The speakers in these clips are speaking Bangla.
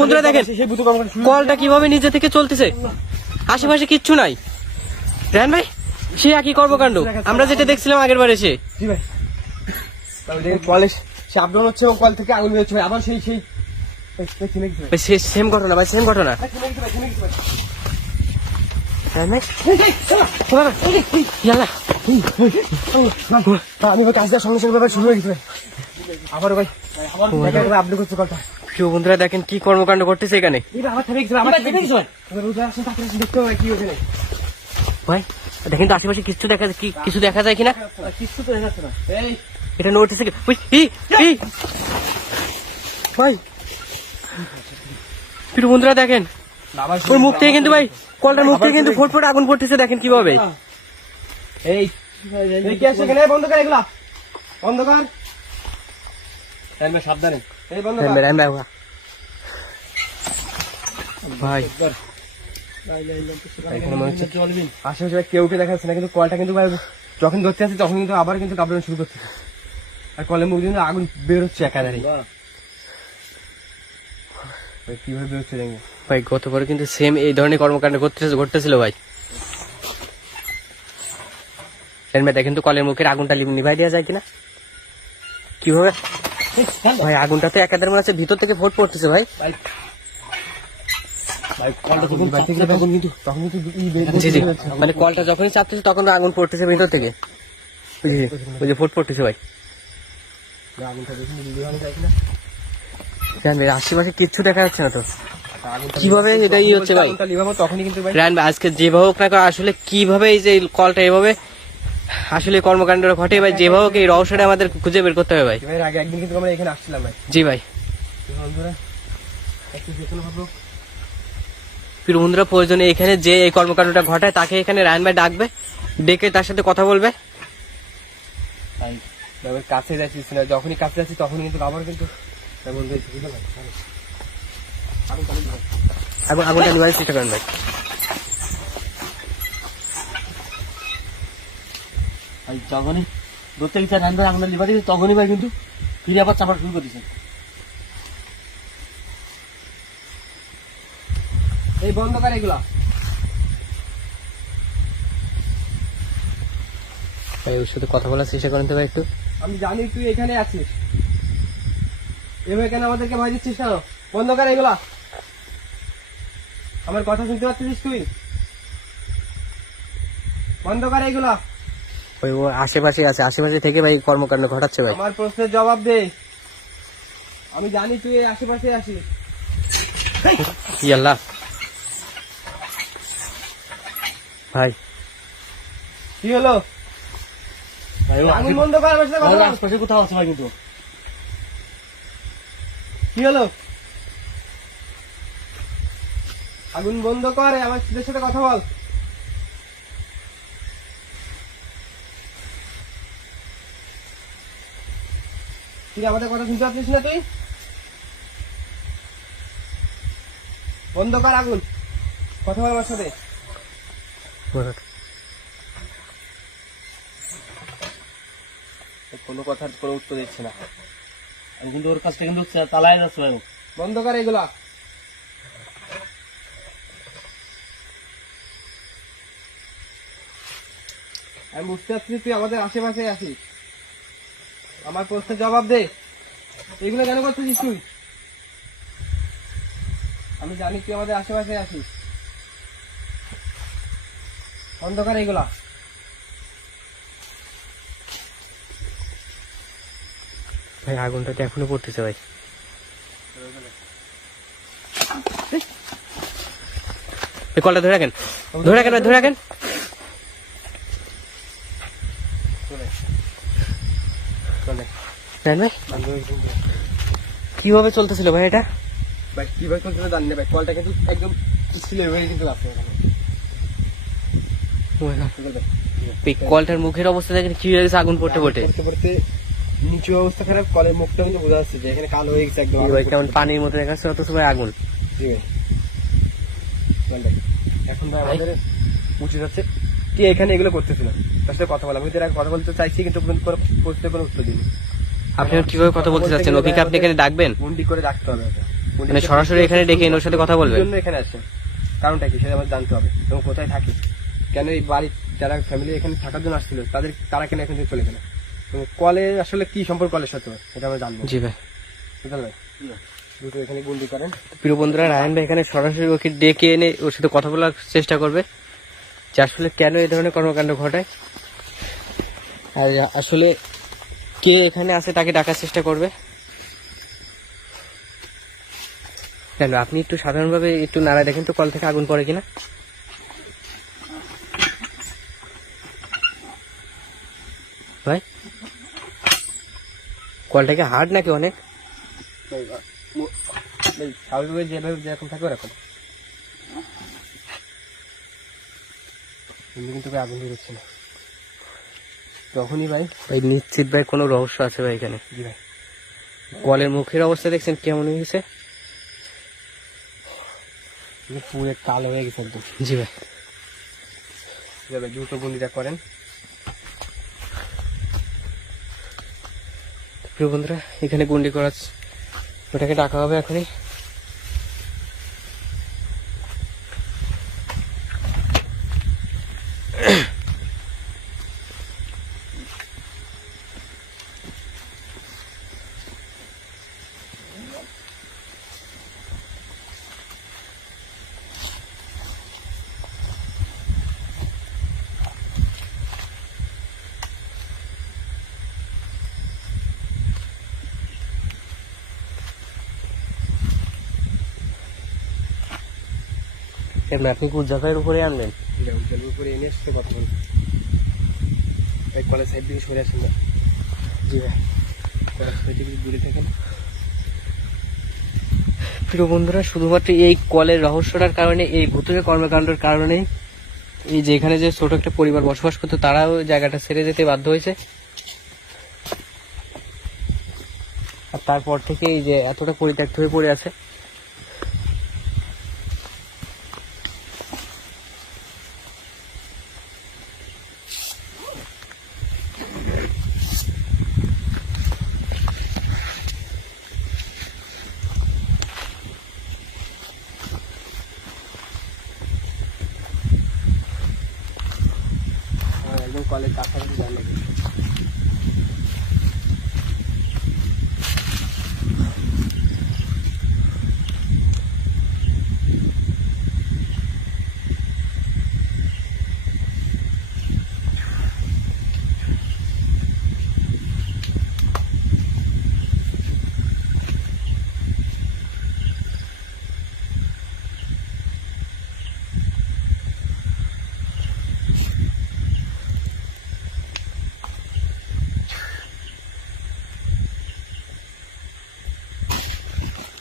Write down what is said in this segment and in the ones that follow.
বন্ধুরা দেখেন কলটা কিভাবে নিজে থেকে চলতেছে, আশেপাশে কিচ্ছু নাই। রায়হান ভাই সে একই কর্মকাণ্ড আমরা যেটা দেখছিলাম আগের বার এসে। কলে সাবধান হচ্ছে কল থেকে আগুন বেরোচ্ছে আবার সেই সেম ঘটনা ভাই, সেম ঘটনা। আমি কাজটা সঙ্গে সঙ্গে ব্যাপার শুরু হয়ে গেছে আবার ভাই আপনি করছে কলটা। প্রিয় বন্ধুরা দেখেন কি কর্মকাণ্ড করতেছে এখানে ভাই। দেখেন তো আশেপাশে কিছু দেখা যায় কিনা, কিছু তো দেখাচ্ছে না। এটা নোটিস ভাই। প্রিয় বন্ধুরা দেখেন ওর মুখ থেকে কিন্তু ভাই কলটার মুখ থেকে কিন্তু ফোটফোট আগুন পড়তেছে, দেখেন কিভাবে। এই কি আছে এখানে? বন্ধ কর এগুলা, বন্ধ কর। সাবধানে এই বন্ধ কর ভাই। আশেপাশে কেউ দেখাচ্ছে না, কিন্তু কলটা কিন্তু ভাই যখন ধরতে আসছে তখন কিন্তু আবার কিন্তু কাঁপড়ানো শুরু করছে, আর কলের মুখ দিয়ে আগুন বেরোচ্ছে একাধারে। কিভাবে বেরোচ্ছে দেখবে ভাই, গতবার কিন্তু সেম এই ধরনের কর্মকাণ্ড ঘটতেছিল ভাই। দেখেন তো কলের মুখের আগুনটা নিভাই দেওয়া যায় কিনা, কিভাবে ভাই। আগুনটা তো একাধারে মনে হচ্ছে ভিতর থেকে ফোট পড়তেছে ভাই। মানে কলটা যখনই চাপতেছে তখন আগুন পড়তেছে ভিতর থেকে, ওই যে ফোট পড়তেছে ভাই। আশেপাশে কিচ্ছু দেখা যাচ্ছে না তো, কিভাবে এটা হচ্ছে ভাই। রায়হান ভাই আজকে যেভাবে হোক না আসলে কিভাবে এই যে কলটা এভাবে আসলে কর্মকাণ্ড ঘটে ভাই, যেভাবে হোক এই রহস্যটা আমাদের খুঁজে বের করতে হবে ভাই। একদিন কিন্তু আমরা এখানে আসছিলাম ভাই। জি ভাই। প্রিয় বন্ধুরা প্রয়োজনে এখানে যে এই কর্মকাণ্ডটা ঘটায় তাকে এখানে রায়হান ভাই ডাকবে, ডেকে তার সাথে কথা বলবে। কাছে যাচ্ছিস না, যখনই কাছে যাচ্ছি তখন কিন্তু আবার কিন্তু আগুনটা নিবারের চেষ্টা করেন ভাই। যখনই ধরতে গেছে রায়হান ভাই আগুনটা নিভা দিয়েছে তখনই ভাই কিন্তু ফিরে আবার চাপা শুরু করে দিয়েছে। এই বন্ধ কর এগুলা। ভাই ওর সাথে কথা বলার চেষ্টা করেন তো ভাই একটু। আমি জানি তুই এখানে আছিস, এভাবে কেন আমাদেরকে ভয় দিচ্ছিস কেন? বন্ধ কর এগুলা। আমার কথা শুনতে পাচ্ছিস তুই? বন্ধ কর এগুলা। ওই ও আশেপাশে আছে, আশেপাশে থেকে ভাই কর্মকাণ্ড ঘটাচ্ছে ভাই। আমার প্রশ্নের জবাব দে। আমি জানি তুই আশেপাশে আছিস। আল্লাহ ভাই কি হলো? আগুন বন্ধ কর, আমার সাথে কথা বল। আশপাশে কোথাও আছে ভাই কিন্তু। কি হলো? আগুন বন্ধ কর, আমার সাথে কথা বল। তুই আমাদের কথা শুনতে পাচ্ছিস না? তুই বন্ধ কর আগুন, কথা বল আমার সাথে। কোনো কথার কোনো উত্তর দিচ্ছে না। আমি কিন্তু ওর কাছটা কিন্তু চালায় যাচ্ছে ভাই। বন্ধ কর এগুলা। আমি বুঝতে পারছি তুই আমাদের আশেপাশে আছিস। আমার প্রশ্নের জবাব দে, এগুলো কেন করতেছিস তুই? আমি জানি তুই আমাদের আশেপাশে আছিস। বন্ধ কর এগুলা। ভাই আগুনটা তো এখনো পড়তেছে ভাই। এই কলটা ধরে রাখেন, ধরে রাখেন ভাই, ধরে রাখেন। কিভাবে চলতেছিল ভাই এটা? ভাই কিভাবে চলতেছিল জানি না ভাই, কলটা কিন্তু একদম কিন্তু আছে। কলটার মুখের অবস্থা দেখেন কি হয়ে গেছে, আগুন পড়তে পড়তে পড়তে নিচু অবস্থা খারাপ, কলের মুখটা কিন্তু বোঝা যাচ্ছে যে এখানে কালো হয়ে গেছে একদম। কেমন পানির মতো দেখাচ্ছে, অথচ ভাই আগুন। জি ভাই এখন ভাই আমাদের উচিত হচ্ছে কি এখানে এগুলো করতেছিল, তার সাথে কথা বলা। আমি তোর কথা বলতে চাইছি কিন্তু কোনো প্রশ্নের কোনো উত্তর দিইনি। আপনি কিভাবে কথা বলতে চাচ্ছেন? ওকে কি আপনি এখানে ডাকবেন? বন্দি করে রাখতে হবে ওকে। মানে সরাসরি এখানে ডেকে এনে ওর সাথে কথা বলবেন? ওর জন্য এখানে আসে, কারণটা কি সেটা আমার জানতে হবে, এবং কোথায় থাকে, কেন এই বাড়ির যারা ফ্যামিলি এখানে থাকার জন্য আসছিল তারা কেন এখান থেকে চলে গেল, এবং কলের আসলে কি সম্পর্ক কলের সাথে এটা আমরা জানবো। জি ভাই। বুঝলেন ভাই, দুটো এখানে বন্দি করেন। প্রিয় বন্ধুরা, রায়হান ভাই এখানে সরাসরি ওকে ডেকে এনে ওর সাথে কথা বলার চেষ্টা করবে যে আসলে কেন এই ধরনের কর্মকাণ্ড ঘটায়, আর আসলে কে এখানে আছে তাকে ডাকার চেষ্টা করবে। কেন আপনি একটু সাধারণভাবে একটু নাড়ায় দেখেন তো কল থেকে আগুন পড়ে কিনা। ভাই, কলটাকে হার্ড নাকি অনেক? স্বাভাবিকভাবে যেভাবে যেরকম থাকে ওরকম, কিন্তু ভাই আগুন বেরোচ্ছে না তখনই ভাই। ভাই নিশ্চিত ভাই কোনো রহস্য আছে ভাই এখানে। জি ভাই, কলের মুখের অবস্থা দেখছেন কেমন হয়েছে? পুরো কালো হয়ে গেছে একদম। জি ভাই। দ্রুত বন্দিটা করেন। প্রিয় বন্ধুরা, এখানে গুন্ডি করা ওটাকে ডাকা হবে এখনই। এমনি আপনি উজ্জাফের উপরে আনবেন? উজ্জ্বলের উপরে এনে এসে কথা বলবো। এই কলেজ সাইড দিকে সরে আসেন না। জি ভাই। কলেজ সাইড দিকে দূরে থাকেন। প্রিয় বন্ধুরা, শুধুমাত্র এই কলের রহস্যটার কারণে, এই ভুতুড়ে কর্মকাণ্ডের কারণে এই যে এখানে যে ছোট একটা পরিবার বসবাস করতো তারাও জায়গাটা ছেড়ে যেতে বাধ্য হয়েছে। আর তারপর থেকে এই যে এতটা পরিত্যক্ত হয়ে পড়ে আছে। একদম কলেজ কাছাকাছি যান নাকি।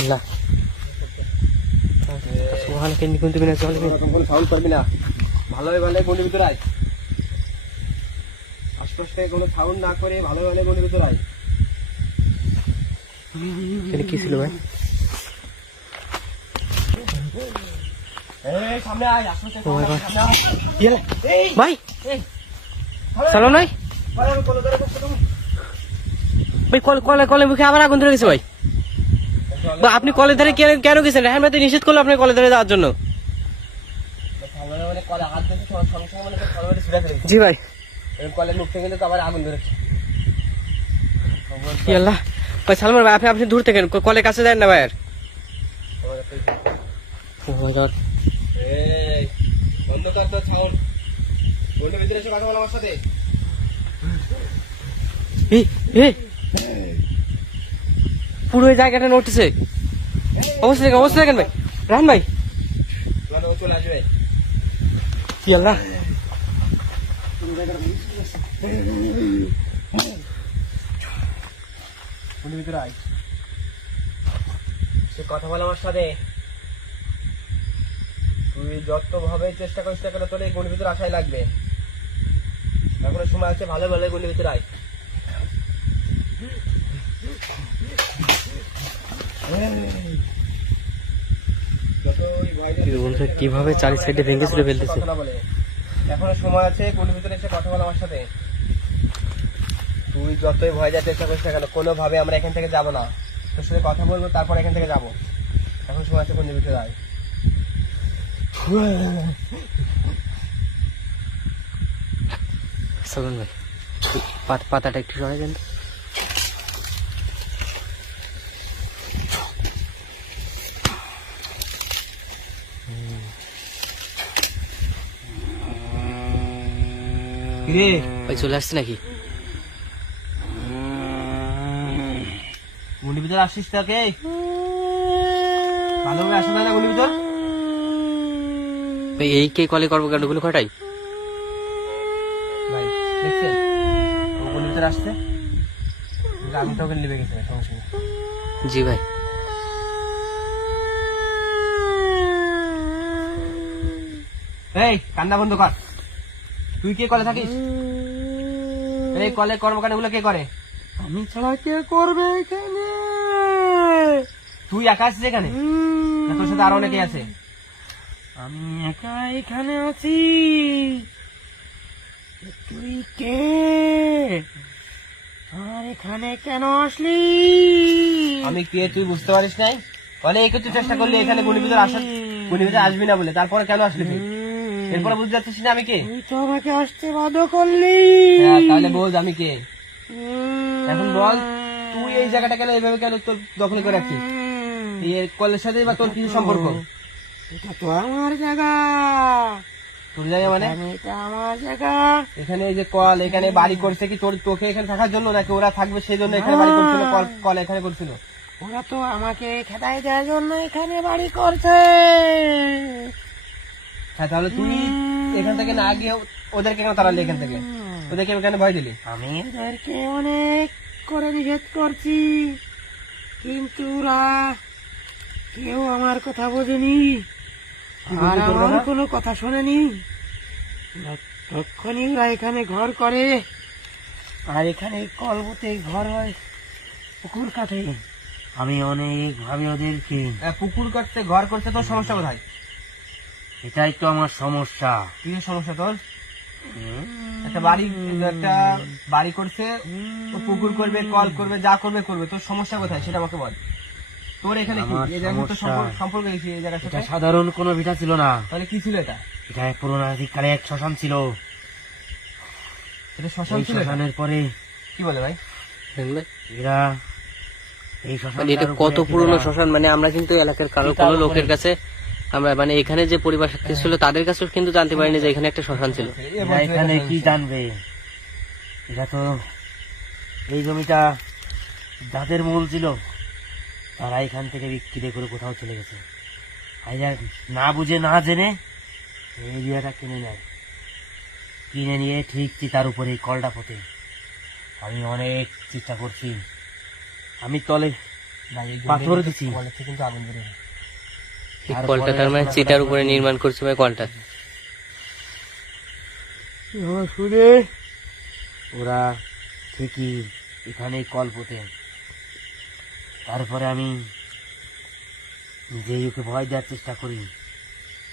আল্লাহ, সুবহানাকা ইন্নী কুনতু মিনাজ জালিমিন। কোনো সাউন্ড করবি না, ভালোভাবে ভালো গন্ডির ভিতরে আয়। আশপাশ থেকে কোনো সাউন্ড না করে ভালোভাবে ভালো গন্ডির ভিতরে আয়। এখানে কি ছিল ভাই? এই সামনে আয়, আশপাশ থেকে Oh my God. সামনে আয়। ইয়ে এই ভাই, সালাম নাই ভালো করে ধরে বসো তুমি। ভাই। কলের মুখে আবার আগুন ধরে গেছে ভাই। বা আপনি কলের ধারে কেন গেছেন? রায়হান ভাই তো নিষেধ করলো আপনার কলের ধারে যাওয়ার জন্য। সামনে কলে হাত দিয়েছে, সঙ্গে সঙ্গে মানে কলে ছুড়ে দিয়েছে। জি ভাই। কলের মুখ থেকে কিন্তু আবার আগুন ধরেছে। কি আল্লাহ ভাই, সালমান ভাই আপনি দূর থেকে কলের কাছে যান না ভাই। আর Oh my God. এই বন্ধ কর তো সাউন্ড। গন্ডির ভিতরে এসে কথা বল আমার সাথে। এই পুরো এই জায়গাটা নড়তেছে। অবস্থা দেখেন ভাই। রায়হান ভাই, ও চলে আসবে। কি আল্লাহ, গন্ডির ভিতরে আয়। সে কথা বল আমার সাথে। তুই যত ভাবে চেষ্টা করিস না কেন, তোর এই গন্ডির ভিতরে আসাই লাগবে। এখনো সময় আছে, ভালো ভালো গন্ডির ভিতরে আয়। কিভাবে চারি সাইডে ভেঙে ছিল ফেলতেছে। কথা না বলে। এখনো সময় আছে, গন্ডির ভিতরে এসে কথা বল আমার সাথে। তুই যতই ভয় যাওয়ার চেষ্টা করিস না কেন, কোনোভাবে আমরা এখান থেকে যাবো না। তোর সাথে কথা বলবো, তারপর এখান থেকে যাবো। এখন সময় আছে কোন দিকে যায়। সালমান ভাই পাতাটা একটু সরাই দেন তো। কিরে ভাই চলে আসছে নাকি? গুন্ডির ভিতর আসছিস তাকে ভালোভাবে আসা যায় না গুন্ডির ভিতর? ভাই এই কে কলে কর্মকাণ্ডগুলো ঘটাই? ভাই দেখছেন ও গুন্ডির ভিতর আসছে, আমি তোকে লিবে গেছে, সমস্যা নেই। জি ভাই। এই কান্না বন্ধ কর। তুই কে কলে থাকিস? এই কলে কর্মকাণ্ড গুলো কে করে? আমি ছাড়া কে করবে এখানে? তুই একা আছিস এখানে না তোর সাথে আরো অনেকে আছে? আমি একা এখানে আছি। তুই কে? আর এখানে কেন আসলি? আমি কে তুই বুঝতে পারিস নাই? অনেক তুই চেষ্টা করলি এখানে গুন্ডির ভিতর আসার, গুন্ডির ভিতর আসবি না বলে, তারপরে কেন আসলি তুই? এরপরে বুঝতে পারছিস না আমি কে? তুই তো আমাকে আসতে বাধ্য করলি। হ্যাঁ, তাহলে বোঝ আমি কে। এখন বল তুই এই জায়গাটা কেন এইভাবে কেন তোর দখল করে রাখছিস? এই কলের সাথে বা তোর কিছু সম্পর্ক? এটা তো আমার জায়গা। তোর জায়গা মানে? এটা আমার জায়গা। এখানে এই যে কল, এখানে বাড়ি করছে কি তোকে এখানে থাকার জন্য, নাকি ওরা থাকবে সেই জন্য এখানে বাড়ি করছিল? কল এখানে করছিল? ওরা তো আমাকে খেদাই দেওয়ার জন্য এখানে বাড়ি করছে। হ্যাঁ, তাহলে তুই এখান থেকে না গিয়ে ওদেরকে কেন তাড়ালি এখান থেকে? ওদেরকে এখানে ভয় দিলি? আমি এদেরকে অনেক করে নিষেধ করছি, কিন্তু ওরা কেউ আমার কথা বোঝেনি আর আমার কোনো কথা শোনেনি। তখনই ওরা এখানে ঘর করে, আর এখানে কলবতে ঘর হয়, পুকুর কাটে। আমি অনেক ভাবে ওদেরকে। পুকুর করতে ঘর করতে তোর সমস্যা কোথায়? এটাই তো আমার সমস্যা। কি সমস্যা তোর? একটা বাড়ি করছে, ও পুকুর করবে, কল করবে, যা করবে করবে, তোর সমস্যা কোথায় সেটা আমাকে বল। তোর এখানে কি আমার এই জায়গায় তোর সমস্যা- সম্পর্ক কি এই জায়গার এটা সাথে? সাধারণ কোনো ভিটা ছিল না। তাহলে কি ছিল এটা? এটা পুরোনাধিকালে এক শ্মশান ছিল। এটা শ্মশান এই ছিল এটা? শ্মশানের পরে কি বলে ভাই? এরা এই শ্মশান মানে এটা কত পুরনো শ্মশান, মানে আমরা কিন্তু এলাকার কারো কোনো লোকের কাছে আমরা মানে এখানে যে পরিবার সাথে ছিল তাদের কাছেও কিন্তু জানতে পারিনি যে এখানে একটা শ্মশান ছিল। এরা এখানে কি জানবে? এরা তো এই জমিটা যাদের মূল ছিল তারা এখান থেকে বিক্রি করে কোথাও চলে গেছে। আর এরা না বুঝে না জেনে এই এরিয়াটা কিনে নেয়। কিনে নিয়ে ঠিক চিতার উপরে এই কলটা পোতে। আমি অনেক চেষ্টা করছি, আমি তলে ভাই এই পাথর দিছি। কলের থেকে কিন্তু আগুন বের হয়। এই কলটা তার মানে চিটার উপরে নির্মাণ করছে ভাই কলটা। শুনে ওরা ঠিকই এখানে কল পোতে। তারপরে আমি যে ওকে ভয় দেওয়ার চেষ্টা করি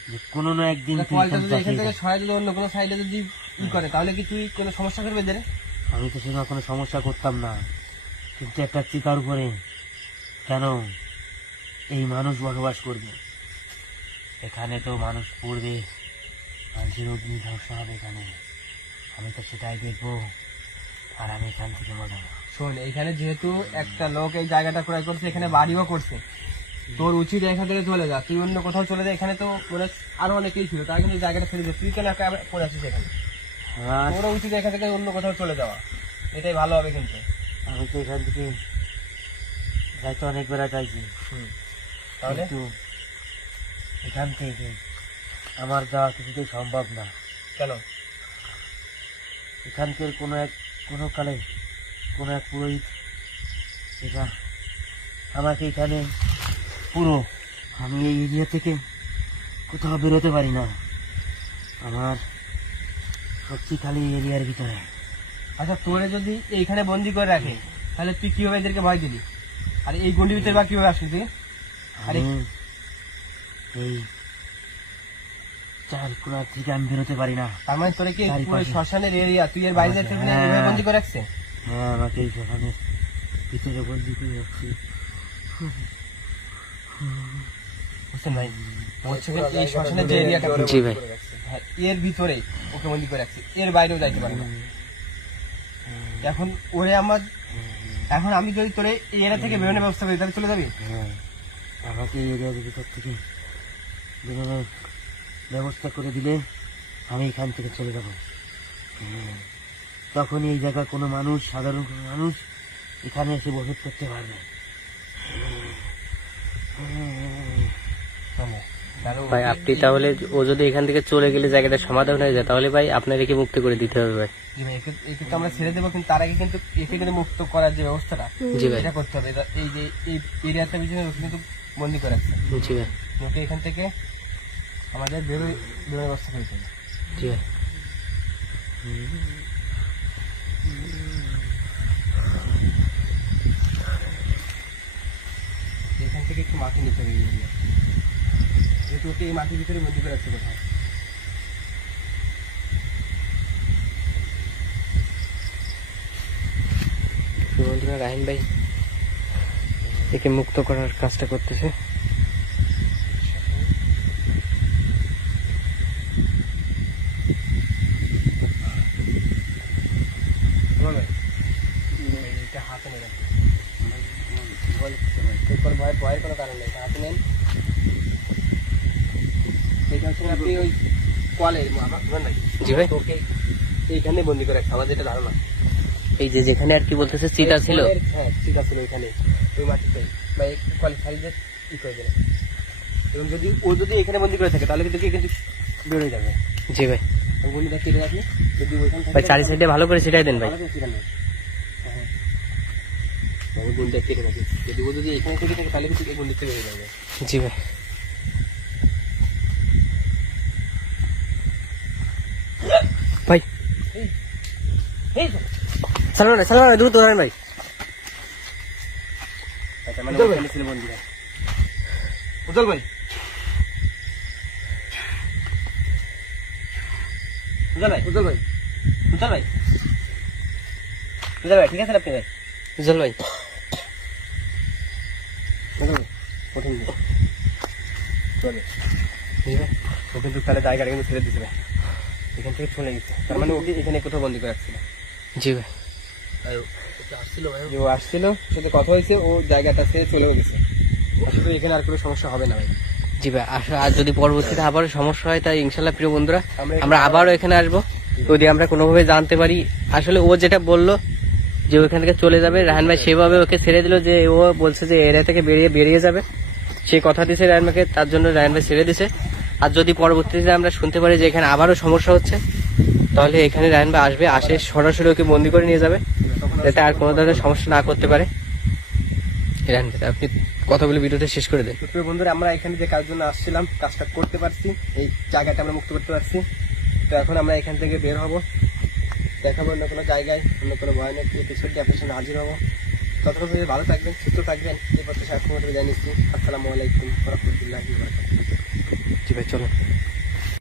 যে কোনো না একদিন তুই কলটা এখান যদি এখান থেকে থেকে সরাই দিলে অন্য কোনো সাইডে যদি ই করে, তাহলে কি তুই কোনো সমস্যা করবে এদের? আমি তো সেরকম কোনো সমস্যা করতাম না, কিন্তু একটা চিতার উপরে কেন এই মানুষ বসবাস করবে? এখানে তো মানুষ পড়বে, মানুষের অগ্নি ধ্বংস হবে এখানে। আমি তো সেটাই দেখবো, আর আমি এখান থেকে মজা নেবো। শোন, এখানে যেহেতু একটা লোক এই জায়গাটা ক্রয় করছে, এখানে বাড়িও করছে, তোর উচিত এখান থেকে চলে যা। তুই অন্য কোথাও চলে যা, এখানে তো আরো অনেকেই ছিল, তাই কিন্তু এই জায়গাটা ছেড়ে দে। তুই কেন একা পড়ে আছিস এখানে? আর তোর উচিত এখান থেকে অন্য কোথাও চলে যাওয়া, এটাই ভালো হবে কিন্তু। আমি তো এখান থেকে যাইতে অনেক বেড়া চাইছি, তাহলে কিন্তু এখান থেকে আমার যাওয়া কিছুতেই সম্ভব না। কেন? এখানকার কোনো কালে কোনো এক পুরোহিত এটা আমাকে এখানে পুরো, আমি এই এরিয়া থেকে কোথাও বেরোতে পারি না। আমার সত্যি খালি এরিয়ার ভিতরে। আচ্ছা, তোরে যদি এইখানে বন্দি করে রাখে, তাহলে তুই কিভাবে এদেরকে ভয় দিলি? আর এই গন্ডির ভিতরে বা কিভাবে আসলি তুই? আরে আমি এই চার কোণা থেকে আমি বেরোতে পারি না। তার মানে তোরে কি পুরো চারিপাশে। শ্মশানের এরিয়া, তুই এর বাইরে যাচ্ছে হ্যাঁ। বন্দি করে রাখছে? হ্যাঁ আমাকে এই সেখানে ভিতরে বন্দি করে রাখছি। বুঝছেন ভাই, বলছে যে এই শ্মশানের যে এরিয়াটা, জি ভাই। হ্যাঁ, এর ভিতরে ওকে বন্দি করে রাখছে, এর বাইরেও যাইতে পারে না। এখন এখন আমি যদি তোরে এই এরিয়া থেকে বেরোনোর ব্যবস্থা করি তাহলে চলে যাবি? হ্যাঁ আমাকে এই এরিয়ার ভিতর থেকে বেরোনোর ব্যবস্থা করে দিলে আমি এখান থেকে চলে যাব। তখন এই জায়গায় কোনো মানুষ, সাধারণ কোনো মানুষ এখানে এসে বসত করতে পারবে। ভাই আপনি তাহলে, ও যদি এখান থেকে চলে গেলে জায়গাটা সমাধান হয়ে যায়, তাহলে ভাই আপনার একে মুক্তি করে দিতে হবে ভাই। জি ভাই, একে তো আমরা ছেড়ে দেবো, কিন্তু তার আগে কিন্তু একে কিন্তু মুক্ত করার যে ব্যবস্থাটা জি ভাই। এটা করতে হবে। এই যে এই এরিয়াটার পিছনে ওকে কিন্তু বন্দি করে রাখছে, জি ভাই। ওকে এখান থেকে আমাদের বেরোনোর ব্যবস্থা করে দিতে হবে। জি ভাই। এখান থেকে একটু মাটি নিতে হবে, যেহেতু ওকে এই মাটির ভিতরে বন্দি করে রাখছে কোথাও। বন্ধুরা, রাহিন ভাই একে মুক্ত করার কাজটা করতেছে। এটা হাতে নেই, ভয়ের কোনো কারণ নেই, হাতে নেন। এটা হচ্ছে আপনি ওই কলের জি ভাই। ওকে এইখানে বন্দি করে রাখছে, আমার যেটা ধারণা। এই যে যেখানে আর কি বলতেছে চিতা ছিল, হ্যাঁ চিতা ছিল ওইখানে, ওই মাটিতে বা এই কলের সাইডে ই করে দেবে। এবং যদি ও যদি এখানে বন্দি করে থাকে তাহলে কিন্তু কিন্তু বেরোয় যাবে। জি ভাই। বন্দিটা কেটে রাখি, যদি ওইখানে ভাই চারি সাইডে ভালো করে সেটাই দেন ভাই। বন্দিটা কেটে রাখি, যদি ও যদি এখানে থেকে থাকে তাহলে কিন্তু এই বন্দিটা বেরিয়ে যাবে। জি ভাই। ভাই সালমান ভাই দ্রুত ধরেন ভাই। মানে ওখানে ছিল বন্দিরা। উজ্জ্বল ভাই, উজ্জ্বল ভাই, উজ্জ্বল ভাই, উজ্জ্বল ভাই, উজ্জ্বল ভাই, ঠিক আছেন আপনি ভাই? উজ্জ্বল ভাই, উজ্জ্বল ভাই, প্রথম দিন চলে ও কিন্তু তাহলে জায়গাটা কিন্তু ছেড়ে দিচ্ছে ভাই, এখান থেকে চলে গেছে। তার মানে ওকে এখানে কোথাও বন্দি করে রাখছিল। জি ভাই। যে ও আসছিল, সাথে কথা হয়েছে, ও জায়গাটা ছেড়ে চলেও গেছে। আসলে এখানে আর কোনো সমস্যা হবে না ভাই। জি ভাই, আর যদি পরবর্তীতে আবারও সমস্যা হয় তাই ইনশাল্লাহ প্রিয় বন্ধুরা আমরা আবারও এখানে আসবো, যদি আমরা কোনোভাবে জানতে পারি। আসলে ও যেটা বললো যে ওইখান থেকে চলে যাবে, রাহান ভাই সেভাবে ওকে ছেড়ে দিল, যে ও বলছে যে এরিয়া থেকে বেরিয়ে যাবে, সেই কথা দিয়েছে রাহান ভাইকে, তার জন্য রাহান ভাই ছেড়ে দিছে। আর যদি পরবর্তীতে আমরা শুনতে পারি যে এখানে আবারও সমস্যা হচ্ছে, তাহলে এখানে রাহান ভাই আসে সরাসরি ওকে বন্দি করে নিয়ে যাবে, যাতে আর কোনো ধরনের সমস্যা না করতে পারে। রাহান ভাই আপনি কথা বলে ভিডিওটা শেষ করে দেন। প্রিয় বন্ধুরা, আমরা এখানে যে কাজের জন্য আসছিলাম কাজটা করতে পারছি, এই জায়গাটা আমরা মুক্ত করতে পারছি। তো এখন আমরা এখান থেকে বের হব, দেখাবো অন্য কোনো জায়গায়, অন্য কোনো ভয়ানক এপিসোড নিয়ে আপনার সামনে হাজির হবো। ততক্ষণ ভালো থাকবেন, সুস্থ থাকবেন, এই পথে সাক্ষী জানিয়েছি। আসসালামু আলাইকুম ওয়া রাহমাতুল্লাহি ওয়া বারাকাতুহু। জি ভাই চলো।